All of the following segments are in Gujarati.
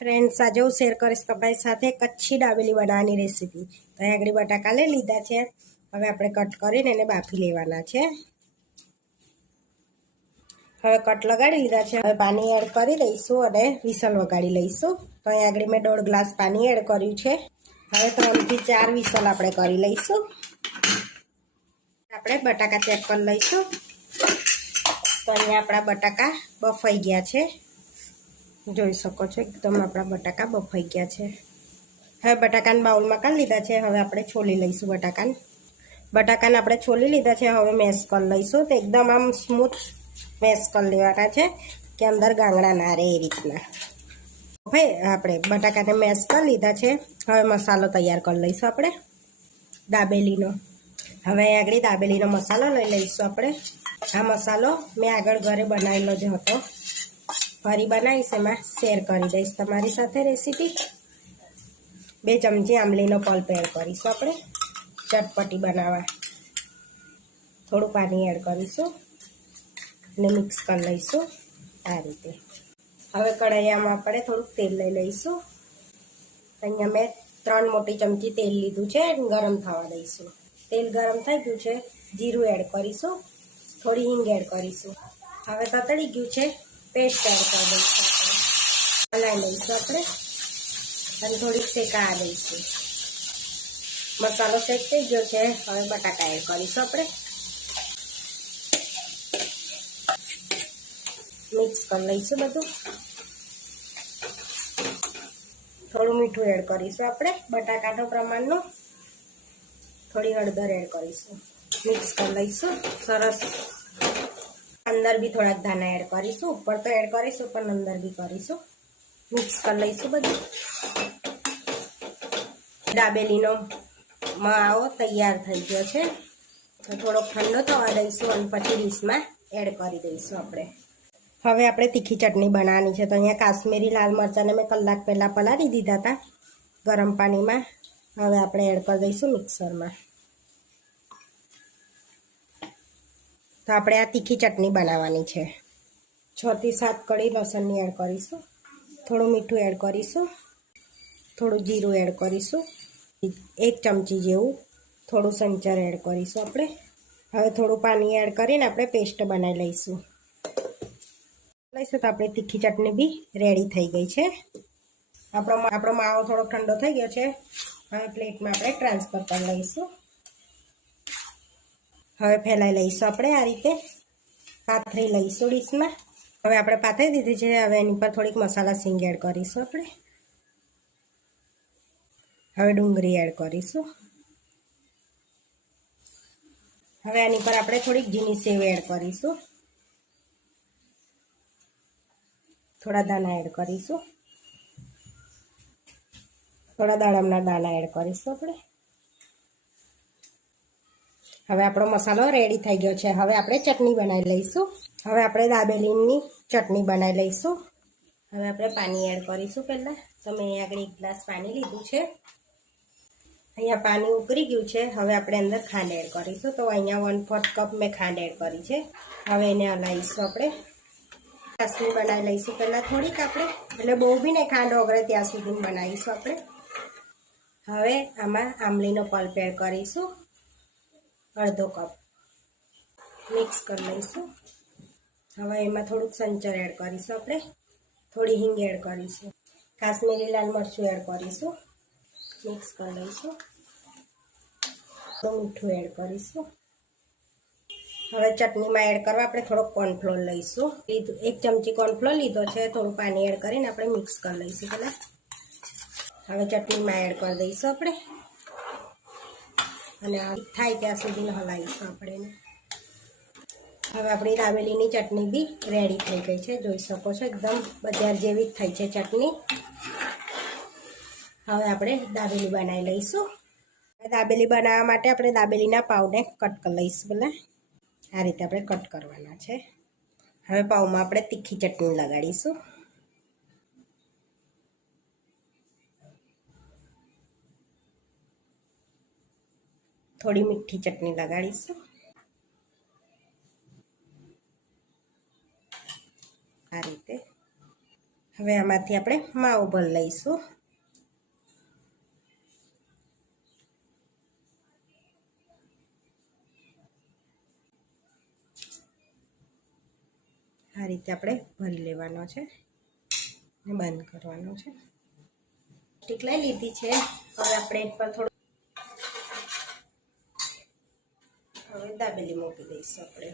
ફ્રેન્ડ્સ આજે હું શેર કરીશ તમારી સાથે કચ્છી ડાબેલી બનાવવાની રેસીપી તો અહીં આગળ બટાકા લઈ લીધા છે. હવે આપણે કટ કરીને એને બાફી લેવાના છે. હવે કટ લગાડી લીધા છે. હવે પાણી એડ કરી દઈશું અને વિસલ વગાડી લઈશું. તો અહીં આગળ મેં દોઢ ગ્લાસ પાણી એડ કર્યું છે. હવે ત્રણથી ચાર વિસલ આપણે કરી લઈશું. આપણે બટાકા ચેક કરી લઈશું. તો અહીંયા આપણા બટાકા બફાઈ ગયા છે. જોઈ શકો છો, એકદમ આપણા બટાકા બફાઈ ગયા છે. હવે બટાકાને બાઉલમાં કાઢી લીધા છે, હવે આપણે છોલી લઈશું બટાકાને. બટાકાને આપણે છોલી લીધા છે, હવે મેશ કરી લઈશું તો એકદમ આમ સ્મૂથ મેશ કરી લેવાના છે, કે અંદર ગાંગડા ના રહે એ રીતના. ભાઈ, આપણે બટાકાને મેશ કરી લીધા છે, હવે મસાલો તૈયાર કરી લઈશું આપણે, દાબેલીનો. હવે આગળ દાબેલીનો મસાલો લઈ લઈશું આપણે. આ મસાલો મેં આગળ ઘરે બનાવેલો જ હતો. ફરી બનાવીશ, એમાં શેર કરી દઈશ તમારી સાથે રેસીપી બે ચમચી આંબલીનો પલ્પ એડ કરીશું આપણે. ચટપટી બનાવવા. થોડું પાણી એડ કરીશું અને મિક્સ કરી લઈશું આ રીતે. હવે કઢાઈયામાં આપણે થોડુંક તેલ લઈ લઈશું. અહીંયા મેં ત્રણ મોટી ચમચી તેલ લીધું છે ગરમ થવા દઈશું. તેલ ગરમ થઈ ગયું છે, જીરું એડ કરીશું, થોડી હિંગ એડ કરીશું. હવે તતડી ગયું છે પેસ્ટ એડ કરી દઈશું આપણે. હલાવી લઈશું આપણે. અને થોડીક શેકા દઈશું. મસાલો શેક થઈ ગયો છે. હવે બટાકા એડ કરીશું આપણે. મિક્સ કરી લઈશું બધું. થોડું મીઠું એડ કરીશું આપણે. બટાકાનો પ્રમાણનું. થોડી હળદર એડ કરીશું. મિક્સ કરી લઈશું. સરસ. અંદર બી થોડાક ધાના એડ કરીશું ઉપર તો એડ કરીશું, પણ અંદર બી કરીશું. મિક્સ કરી લઈશું બધું. દાબેલીનો માવો તૈયાર થઈ ગયો છે. તો થોડોક ઠંડો થવા દઈશું અને પછી ડીશમાં એડ કરી દઈશું આપણે. હવે આપણે તીખી ચટણી બનાવવાની છે. તો અહીંયા કાશ્મીરી લાલ મરચાંને મેં કલાક પહેલાં પલાળી દીધા હતા ગરમ પાણીમાં. હવે આપણે એડ કરી દઈશું મિક્સરમાં તો આપણે આ તીખી ચટણી બનાવવાની છે. છથી સાત કળી લસણની એડ કરીશું. થોડું મીઠું એડ કરીશું. થોડું જીરું એડ કરીશું. એક ચમચી જેવું થોડું સંચર એડ કરીશું આપણે. હવે થોડું પાણી એડ કરીને આપણે પેસ્ટ બનાવી લઈશું. લઈશું તો આપણે તીખી ચટણી બી રેડી થઈ ગઈ છે. આપણો આપણો માવો થોડો ઠંડો થઈ ગયો છે. હવે પ્લેટમાં આપણે ટ્રાન્સફર કરી લઈશું. હવે ફેલાઈ લઈશું આપણે આ રીતે. પાથરી લઈશું ડીશમાં. હવે આપણે પાથરી દીધી છે, હવે એની પર થોડીક મસાલા સિંગ એડ કરીશું આપણે. હવે ડુંગળી એડ કરીશું. હવે આની પર આપણે થોડીક ઝીની સેવ એડ કરીશું. થોડા દાણા એડ કરીશું. થોડા દાડમના દાણા એડ કરીશું આપણે. હવે આપણો મસાલો રેડી થઈ ગયો છે. હવે આપણે ચટણી બનાવી લઈશું. હવે આપણે દાબેલીની ચટણી બનાવી લઈશું. હવે આપણે પાણી એડ કરીશું પહેલાં. તો મેં આગળ એક ગ્લાસ પાણી લીધું છે. અહીંયા પાણી ઉકળી ગયું છે. હવે આપણે અંદર ખાંડ એડ કરીશું. તો અહીંયા વન ફોર્થ કપ મેં ખાંડ એડ કરી છે. હવે એને હલાવીશું આપણે. ચટણી બનાવી લઈશું પહેલાં થોડીક આપણે. એટલે બહુ બી નહીં ખાંડ ઓગળે ત્યાં સુધી બનાવીશું આપણે. હવે આમાં આંબલીનો પલ્પ એડ કરીશું. અડધો કપ મિક્સ કરી લઈશું. હવે એમાં થોડુંક સંચર એડ કરીશું આપણે. થોડી હિંગ એડ કરીશું. કાશ્મીરી લાલ મરચું એડ કરીશું. મિક્સ કરી લઈશું. થોડું મીઠું એડ કરીશું. હવે ચટણીમાં એડ કરવા આપણે થોડોક કોર્નફ્લોર લઈશું. લીધું, એક ચમચી કોર્નફ્લોર લીધો છે, થોડું પાણી એડ કરીને આપણે મિક્સ કરી લઈશું પહેલાં. હવે ચટણીમાં એડ કરી દઈશું આપણે. અને થાય ત્યાં સુધી હલાવીશું આપણે હવે આપણી દાબેલીની ચટણી બી રેડી થઈ ગઈ છે. જોઈ શકો છો એકદમ બજાર જેવી જ થઈ છે ચટણી. હવે આપણે દાબેલી બનાવી લઈશું. દાબેલી બનાવવા માટે આપણે દાબેલીના પાવને કટ કરી લઈશું પહેલાં આ રીતે આપણે કટ કરવાના છે. હવે પાઉમાં આપણે તીખી ચટણી લગાડીશું. થોડી મીઠી ચટણી લગાડીશું. આ રીતે. હવે આમાંથી આપણે માવો ભર લઈશું. આ રીતે આપણે ભરી લેવાનો છે અને બંધ કરવાનો છે. સ્ટીક લઈ લીધી છે. હવે આપણે પર થોડું હવે દાબેલી મૂકી દઈશું આપણે.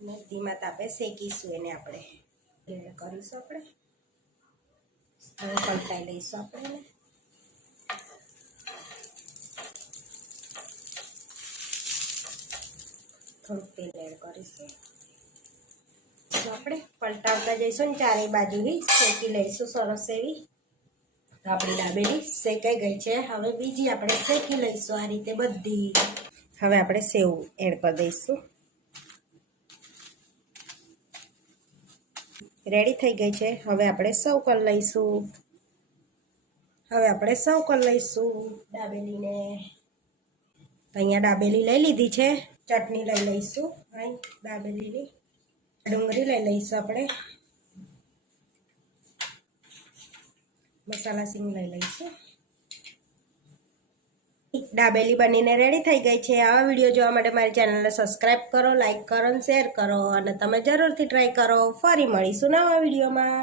અને ધીમા તાપે શેકીશું એને આપણે. કરીશું આપણે. પલટાઈ લઈશું આપણે એને. થોડુંક તેલ એડ કરીશું. આપણે પલટાવતા જઈશું ને ચારેય બાજુથી શેકી લઈશું સરસ એવી. તો આપણી દાબેલી શેકાઈ ગઈ છે. હવે બીજી આપણે શેકી લઈશું આ રીતે બધી. હવે આપણે સેવ એડ કરી દઈશું. રેડી થઈ ગઈ છે. હવે આપણે સૌ કરી લઈશું. હવે આપણે સૌ કરી લઈશું. દાબેલીને તો અહીંયા દાબેલી લઈ લીધી છે. ચટણી લઈ લઈશું. અહીં દાબેલીની ડુંગળી લઈ લઈશું આપણે. મસાલા સિંગ લઈ લઈશું. દાબેલી બનીને રેડી થઈ ગઈ છે. આવા વીડિયો જોવા માટે મારી ચેનલને સબસ્ક્રાઈબ કરો લાઇક કરો અને શેર કરો. અને તમે જરૂરથી ટ્રાય કરો. ફરી મળીશું નવા વિડીયોમાં